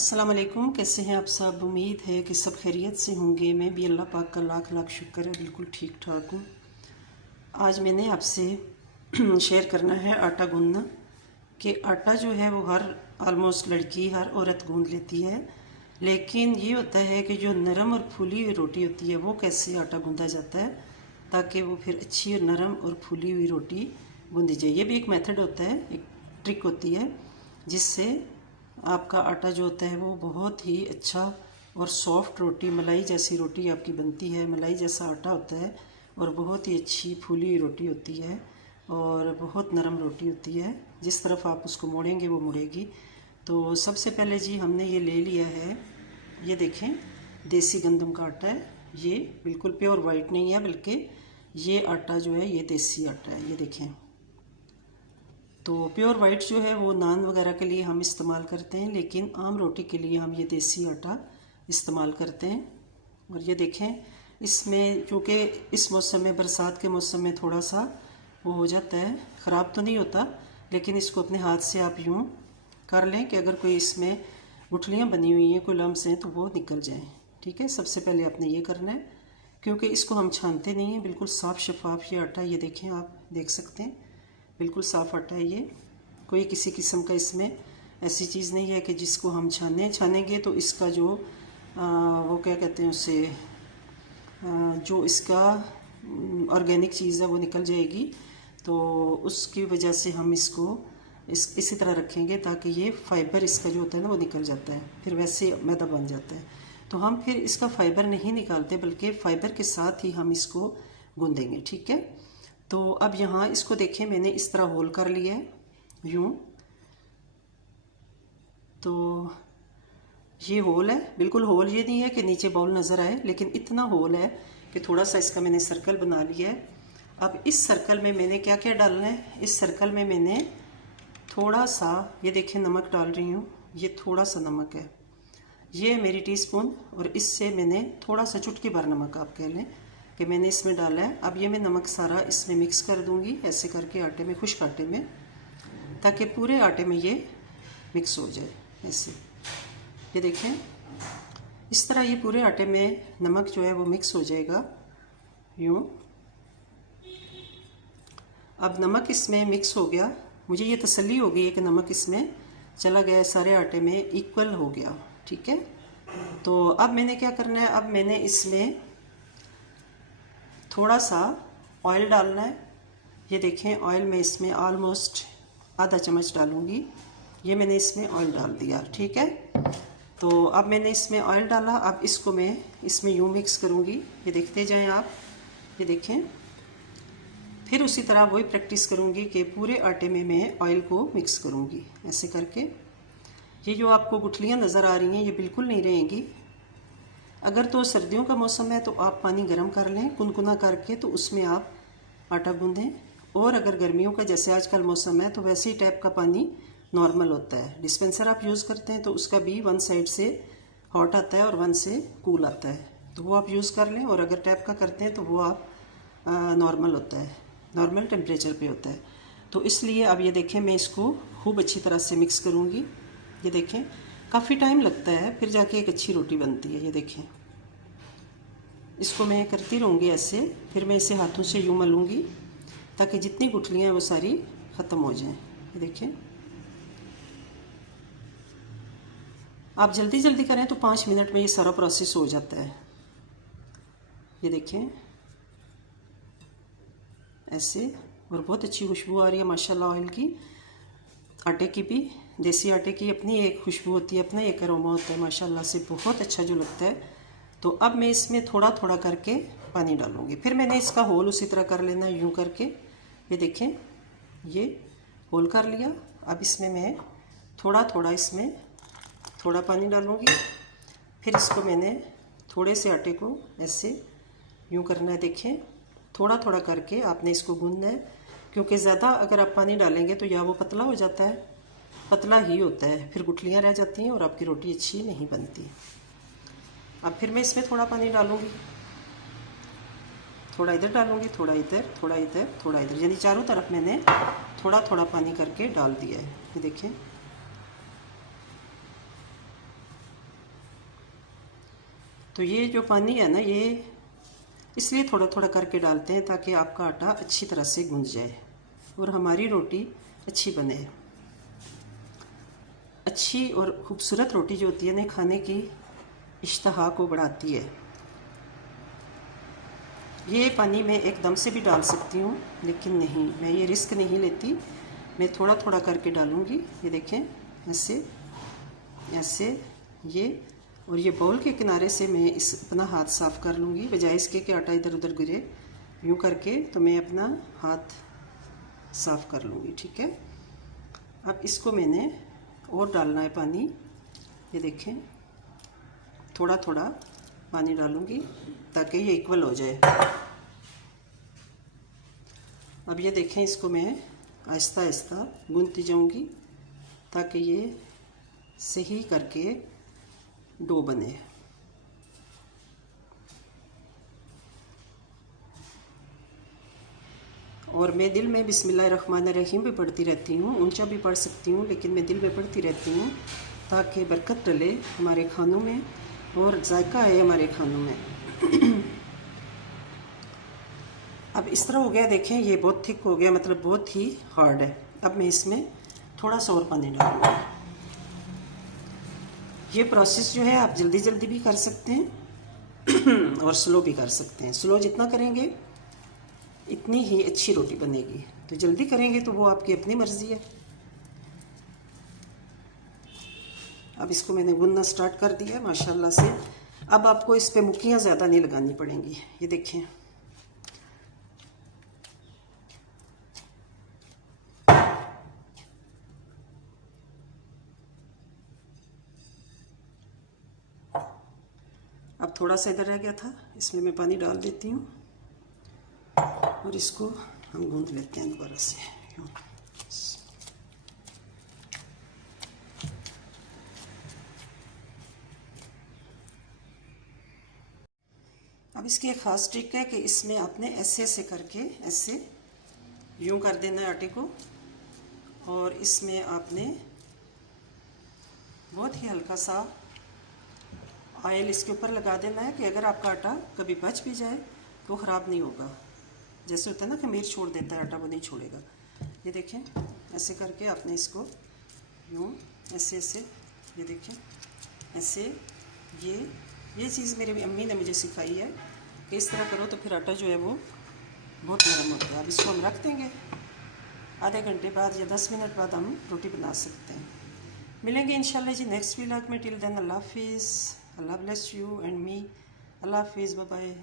अस्सलाम वालेकुम। कैसे हैं आप सब? उम्मीद है कि सब खैरियत से होंगे। मैं भी अल्लाह पाक का लाख लाख शुक्र है, बिल्कुल ठीक ठाक हूँ। आज मैंने आपसे शेयर करना है आटा गूंदना। कि आटा जो है वो ऑलमोस्ट लड़की हर औरत गूंद लेती है, लेकिन ये होता है कि जो नरम और फूली हुई रोटी होती है वो कैसे आटा गूंदा जाता है ताकि वो फिर अच्छी और नरम और फूली हुई रोटी गूंदी जाए। ये भी एक मेथड होता है, एक ट्रिक होती है जिससे आपका आटा जो होता है वो बहुत ही अच्छा और सॉफ्ट रोटी, मलाई जैसी रोटी आपकी बनती है। मलाई जैसा आटा होता है और बहुत ही अच्छी फूली हुई रोटी होती है और बहुत नरम रोटी होती है। जिस तरफ आप उसको मोड़ेंगे वो मुड़ेगी। तो सबसे पहले जी हमने ये ले लिया है, ये देखें देसी गंदम का आटा है। ये बिल्कुल प्योर वाइट नहीं है, बल्कि ये आटा जो है ये देसी आटा है। ये देखें, तो प्योर वाइट जो है वो नान वगैरह के लिए हम इस्तेमाल करते हैं, लेकिन आम रोटी के लिए हम ये देसी आटा इस्तेमाल करते हैं। और ये देखें, इसमें चूँकि इस मौसम में, बरसात के मौसम में थोड़ा सा वो हो जाता है, ख़राब तो नहीं होता, लेकिन इसको अपने हाथ से आप यूँ कर लें कि अगर कोई इसमें गुठलियाँ बनी हुई हैं, कोई लम्स हैं, तो वो निकल जाएँ। ठीक है, सबसे पहले आपने ये करना है, क्योंकि इसको हम छानते नहीं हैं। बिल्कुल साफ़ शफाफ ये आटा, ये देखें, आप देख सकते हैं बिल्कुल साफ़ आटा है ये। कोई किसी किस्म का इसमें ऐसी चीज़ नहीं है कि जिसको हम छानेंगे तो इसका जो वो क्या कहते हैं उसे, जो इसका ऑर्गेनिक चीज़ है वो निकल जाएगी। तो उसकी वजह से हम इसको इसी तरह रखेंगे ताकि ये फ़ाइबर इसका जो होता है ना वो निकल जाता है, फिर वैसे मैदा बन जाता है। तो हम फिर इसका फ़ाइबर नहीं निकालते, बल्कि फ़ाइबर के साथ ही हम इसको गूंदेंगे। ठीक है, तो अब यहाँ इसको देखें, मैंने इस तरह होल कर लिया है यूँ। तो ये होल है, बिल्कुल होल ये नहीं है कि नीचे बाउल नज़र आए, लेकिन इतना होल है कि थोड़ा सा इसका मैंने सर्कल बना लिया है। अब इस सर्कल में मैंने क्या क्या डालना है, इस सर्कल में मैंने थोड़ा सा, ये देखें नमक डाल रही हूँ। ये थोड़ा सा नमक है, ये मेरी टीस्पून, और इससे मैंने थोड़ा सा चुटकी भर नमक आप कह लें कि मैंने इसमें डाला है। अब ये मैं नमक सारा इसमें मिक्स कर दूंगी ऐसे करके आटे में, खुश्क आटे में, ताकि पूरे आटे में ये मिक्स हो जाए ऐसे। ये देखें, इस तरह ये पूरे आटे में नमक जो है वो मिक्स हो जाएगा यूँ। अब नमक इसमें मिक्स हो गया, मुझे ये तसल्ली हो गई है कि नमक इसमें चला गया, सारे आटे में इक्वल हो गया। ठीक है, तो अब मैंने क्या करना है, अब मैंने इसमें थोड़ा सा ऑयल डालना है। ये देखें, ऑयल में इसमें ऑलमोस्ट आधा चम्मच डालूंगी। ये मैंने इसमें ऑयल डाल दिया। ठीक है, तो अब मैंने इसमें ऑयल डाला। अब इसको मैं इसमें यूँ मिक्स करूँगी, ये देखते जाएं आप। ये देखें, फिर उसी तरह वही प्रैक्टिस करूँगी कि पूरे आटे में मैं ऑयल को मिक्स करूँगी ऐसे करके। ये जो आपको गुठलियाँ नज़र आ रही हैं ये बिल्कुल नहीं रहेंगी। अगर तो सर्दियों का मौसम है तो आप पानी गर्म कर लें कुनकुना करके, तो उसमें आप आटा गूंदें। और अगर गर्मियों का जैसे आजकल मौसम है तो वैसे ही टैप का पानी नॉर्मल होता है। डिस्पेंसर आप यूज़ करते हैं तो उसका भी वन साइड से हॉट आता है और वन से कूल आता है, तो वो आप यूज़ कर लें। और अगर टैप का करते हैं तो वो आप नॉर्मल होता है, नॉर्मल टेम्परेचर पे होता है। तो इसलिए अब ये देखें, मैं इसको खूब अच्छी तरह से मिक्स करूँगी। ये देखें, काफ़ी टाइम लगता है, फिर जाके एक अच्छी रोटी बनती है। ये देखें, इसको मैं करती रहूँगी ऐसे, फिर मैं इसे हाथों से यूँ मलूँगी ताकि जितनी गुठलियाँ हैं वो सारी ख़त्म हो जाएं। ये देखें, आप जल्दी जल्दी करें तो 5 मिनट में ये सारा प्रोसेस हो जाता है। ये देखें ऐसे, और बहुत अच्छी खुशबू आ रही है माशाल्लाह ऑयल की, आटे की भी। देसी आटे की अपनी एक खुशबू होती है, अपना एक अरोमा होता है माशाल्लाह से, बहुत अच्छा जो लगता है। तो अब मैं इसमें थोड़ा थोड़ा करके पानी डालूँगी। फिर मैंने इसका होल उसी तरह कर लेना यूँ करके। ये देखें, ये होल कर लिया। अब इसमें मैं थोड़ा थोड़ा इसमें थोड़ा पानी डालूँगी। फिर इसको मैंने थोड़े से आटे को ऐसे यूँ करना है। देखें, थोड़ा थोड़ा करके आपने इसको गूंदना है, क्योंकि ज़्यादा अगर आप पानी डालेंगे तो या वो पतला हो जाता है, पतला ही होता है, फिर गुठलियाँ रह जाती हैं और आपकी रोटी अच्छी नहीं बनती। अब फिर मैं इसमें थोड़ा पानी डालूँगी, थोड़ा इधर डालूँगी, थोड़ा इधर, थोड़ा इधर, थोड़ा इधर, यानी चारों तरफ मैंने थोड़ा थोड़ा पानी करके डाल दिया है। ये देखें, तो ये जो पानी है ना, ये इसलिए थोड़ा थोड़ा करके डालते हैं ताकि आपका आटा अच्छी तरह से गूंज जाए और हमारी रोटी अच्छी बने। अच्छी और खूबसूरत रोटी जो होती है ना, खाने की इश्तहा को बढ़ाती है। ये पानी मैं एकदम से भी डाल सकती हूँ, लेकिन नहीं, मैं ये रिस्क नहीं लेती। मैं थोड़ा थोड़ा करके डालूँगी। ये देखें, ऐसे ऐसे ये, और ये बाउल के किनारे से मैं इस अपना हाथ साफ़ कर लूँगी, बजाय इसके कि आटा इधर उधर गिरे। यूँ करके तो मैं अपना हाथ साफ़ कर लूँगी। ठीक है, अब इसको मैंने और डालना है पानी। ये देखें, थोड़ा थोड़ा पानी डालूँगी ताकि ये इक्वल हो जाए। अब ये देखें, इसको मैं आहिस्ता आहिस्ता गूंथती जाऊँगी ताकि ये सही करके डो बने। और मैं दिल में बिस्मिल्लाहिर्रहमानिर्रहीम भी पढ़ती रहती हूँ, ऊंचा भी पढ़ सकती हूँ, लेकिन मैं दिल में पढ़ती रहती हूँ ताकि बरकत डले हमारे खानों में और जायका है हमारे खानों में। अब इस तरह हो गया, देखें ये बहुत थिक हो गया, मतलब बहुत ही हार्ड है। अब मैं इसमें थोड़ा सा और पानी डालूँगी। ये प्रोसेस जो है आप जल्दी जल्दी भी कर सकते हैं और स्लो भी कर सकते हैं। स्लो जितना करेंगे इतनी ही अच्छी रोटी बनेगी, तो जल्दी करेंगे तो वो आपकी अपनी मर्ज़ी है। अब इसको मैंने गूंदना स्टार्ट कर दिया माशाल्लाह से। अब आपको इस पे मुक्कियाँ ज़्यादा नहीं लगानी पड़ेंगी। ये देखें, अब थोड़ा सा इधर रह गया था, इसमें मैं पानी डाल देती हूँ और इसको हम गूंद लेते हैं दोबारा से। अब इसकी एक ख़ास ट्रिक है कि इसमें आपने ऐसे ऐसे करके ऐसे यूं कर देना है आटे को, और इसमें आपने बहुत ही हल्का सा ऑयल इसके ऊपर लगा देना है कि अगर आपका आटा कभी बच भी जाए तो ख़राब नहीं होगा। जैसे होता है ना खमीर छोड़ देता है आटा, वो नहीं छोड़ेगा। ये देखें, ऐसे करके आपने इसको यूँ ऐसे ऐसे, ये देखें ऐसे, ये चीज़ मेरी अम्मी ने मुझे सिखाई है कि इस तरह करो तो फिर आटा जो है वो बहुत नरम होता है। अब इसको हम रख देंगे, आधे घंटे बाद या 10 मिनट बाद हम रोटी बना सकते हैं। मिलेंगे इंशाल्लाह जी नेक्स्ट व्लॉग में। टिल देन अल्लाह हाफिज़, अल्लाह ब्लेस यू एंड मी। अल्लाह हाफिज़, बाय बाय।